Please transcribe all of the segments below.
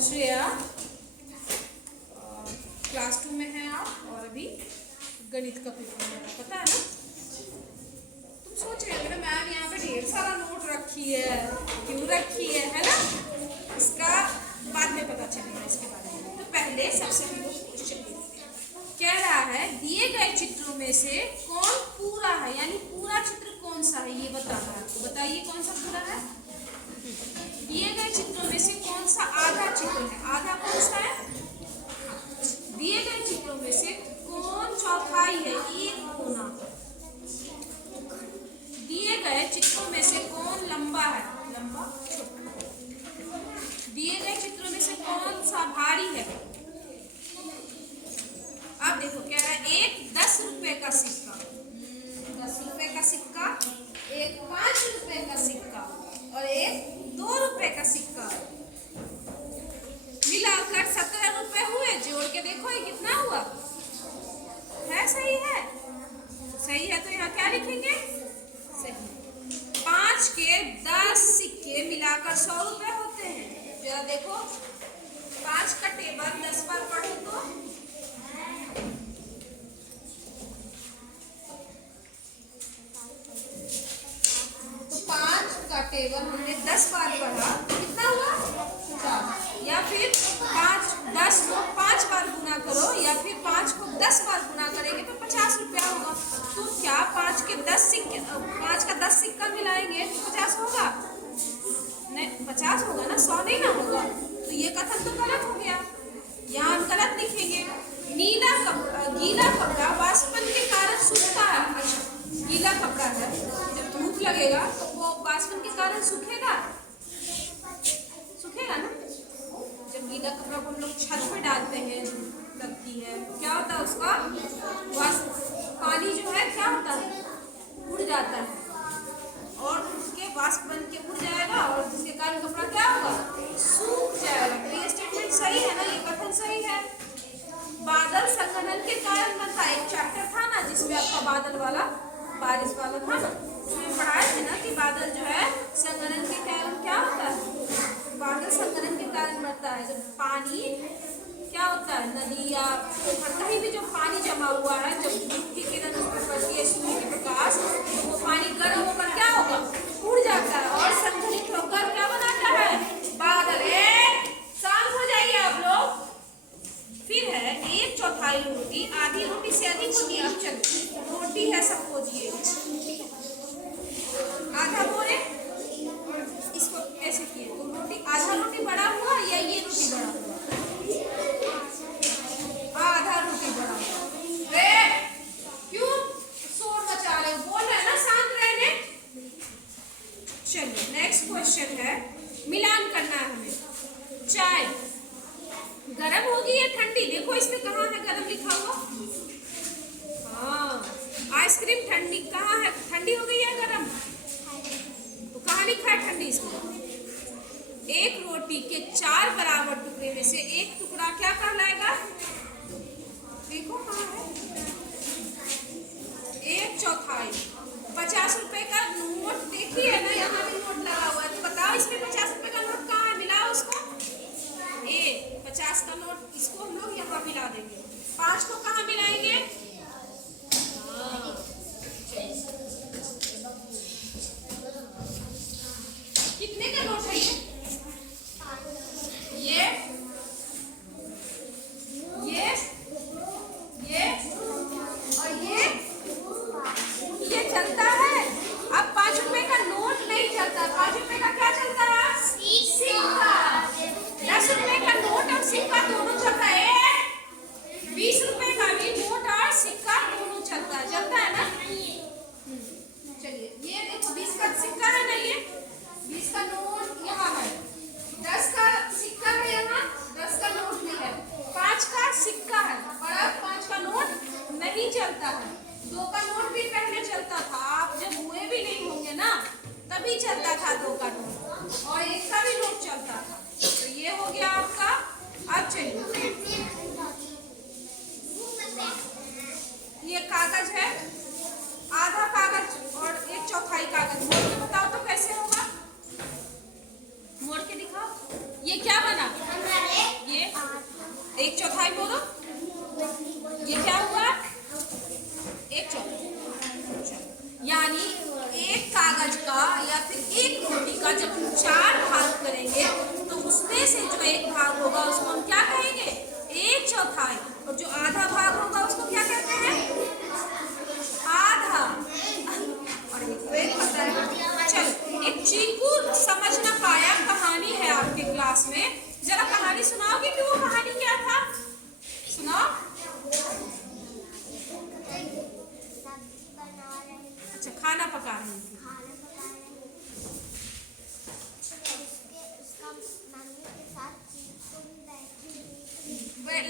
Shreya class 2 में है आप और अभी गणित का पेपर है, पता है ना। तुम सोच रहे हो ना मैम यहाँ पे ढेर सारा नोट रखी है, क्यों रखी है ना। इसका बाद में पता चलेगा इसके बारे में। तो पहले सबसे हम लोग क्वेश्चन देखते हैं। कह रहा है दिए गए चित्रों में से कौन पूरा है, यानी पूरा चित्र कौन सा है ये बताना है आपको। बताइए कौन सा पूरा है। दिए गए चित्रों में से कौन सा आधा चित्र है, आधा कौन सा है। दिए गए चित्रों में से कौन चौथाई है, एक कोना। दिए गए चित्रों में से कौन लंबा है, लंबा छोटा। दिए गए चित्रों में से कौन सा भारी है। अब देखो क्या है, एक 10 रुपए का सिक्का, 10 रुपए का सिक्का, एक 5 रुपए का सिक्का और एक 2 रुपए का सिक्का, मिलाकर 17 रुपए हुए। जोड़ के देखो ये कितना हुआ है। सही है, सही है तो यहाँ क्या लिखेंगे, सही। 5 के 10 सिक्के मिलाकर 100 रुपए होते हैं। जरा देखो 5 का टेबल 10 बार पढ़ो तो 5 का टेबल हमने 10 बार पढ़ा, कितना हुआ 50। या फिर 10 को 5 बार गुना करो या फिर 5 को 10 बार गुना करेंगे तो 50 रुपया होगा। तो क्या 5 के 10 सिक्के, 5 का 10 सिक्का मिलाएंगे तो 50 होगा, नहीं 50 होगा ना, 100 नहीं ना होगा। तो ये कथन तो गलत हो गया, यहाँ हम गलत लिखेंगे। गीला कपड़ा वाष्पन के कारण सूखता है। अच्छा गीला कपड़ा है, जब धूप लगेगा तो वो वाष्पन के कारण सूखेगा, सूखेगा ना। जब गीला कपड़ा को हम लोग छत पे डालते हैं, लगती है, क्या होता है उसका पानी जो है क्या होता है, उड़ जाता है और उसके वाष्प बन के उड़ जाएगा और जिसके कारण कपड़ा क्या होगा, सूख जाएगा। तो ये स्टेटमेंट सही है ना, ये कथन सही है। बादल संघनन के कारण बनता है। एक चैप्टर था ना जिसमें आपका बादल वाला, बारिश वाला था ना, उसमें पढ़ाए थे ना कि बादल जो है संघनन के कारण क्या होता है, बादल संघनन के कारण बनता है। जब पानी क्या होता है, नदी या कहीं भी जो पानी जमा हुआ है, जब धूप की किरण उस पर पड़ती है, सूर्य के प्रकाश, तो वो पानी गर्म होकर क्या होगा, उड़ जाता है और संघनित होकर क्या बनाता है, बादल। शांत हो जाइए आप लोग। फिर है 1/4 रोटी, आधी रोटी से अधिक होती है। अब चलो रोटी है सपोज ये आधा बोले, इसको ऐसे किए तो रोटी, आधा रोटी बड़ा हुआ या ये रोटी बड़ा हुआ, आधा रोटी बड़ा हुआ। क्यों शोर मचा रहे हो, बोल रहे हैं ना शांत रहने। चलिए नेक्स्ट क्वेश्चन है, मिलान करना है हमें। चाय गरम होगी या ठंडी, देखो इसमें कहाँ है गरम लिखा हुआ। हाँ आइसक्रीम ठंडी कहाँ है, ठंडी हो गई या गरम, तो कहाँ लिखा है ठंडी इसमें। एक रोटी के 4 बराबर टुकड़े में से एक टुकड़ा क्या कहलाएगा, देखो कहाँ है, 1/4। 50 रुपए का नोट देखिए ना, यहाँ भी नोट लगा हुआ है, तो बताओ इसमें 50 रुपए का नोट कहाँ है, मिलाओ उसको। 50 का नोट इसको हम लोग यहाँ मिला देंगे, 5 को कहाँ मिलाएंगे। कितने का नोट है ये और ये चलता है। अब 5 रुपए का नोट नहीं चलता, 5 रुपए का क्या चलता है, सिक्का। 10 रुपए का नोट और सिक्का दोनों चलता है। 20 रुपए का भी नोट और सिक्का दोनों चलता है, चलता है ना। चलिए ये देखो 20 का सिक्का है ना, ये 20 का नोट यहाँ है, 10 का सिक्का है यहाँ, 10 का नोट भी है, 5 का सिक्का है और अब 5 का नोट नहीं चलता है। 2 का नोट भी पहले चलता था, आप जब हुए भी नहीं होंगे ना तभी चलता था 2 का नोट, और 1 का भी नोट चलता था। तो ये हो गया आपका। अब चलिए ये कागज है, आधा कागज और 1/4 कागज, मोड़ के बताओ तो कैसे होगा, मोड़ के दिखाओ। ये क्या बना, चौथाई बोलो, ये क्या हुआ? एक चौथाई। यानी एक कागज का या फिर एक रोटी का जब हम 4 भाग करेंगे तो उसमें से जो एक भाग होगा उसको हम क्या कहेंगे? एक चौथाई। और जो आधा भाग होगा उसको क्या कहते हैं? आधा। और एक पता है। चलो, एक चीकू समझ ना पाया कहानी है आपके क्लास में, जरा कहानी सुनाओगे कि वो कहानी क्या था? सुनाओ। अच्छा, खाना पका रही थी।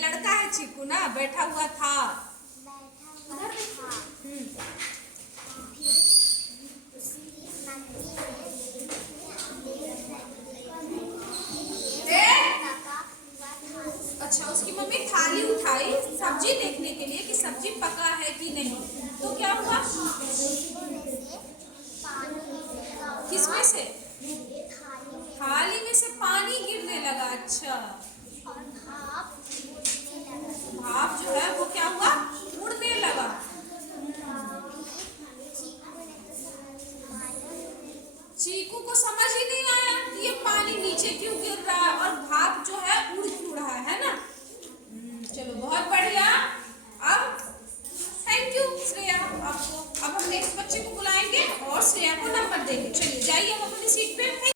लड़का है चीकू ना, बैठा हुआ था। अच्छा, उसकी मम्मी थाली उठाई सब्जी देखने के लिए कि सब्जी पका है कि नहीं, तो क्या हुआ? किसमें से? थाली में से पानी गिरने लगा। अच्छा, भाप जो है वो क्या हुआ?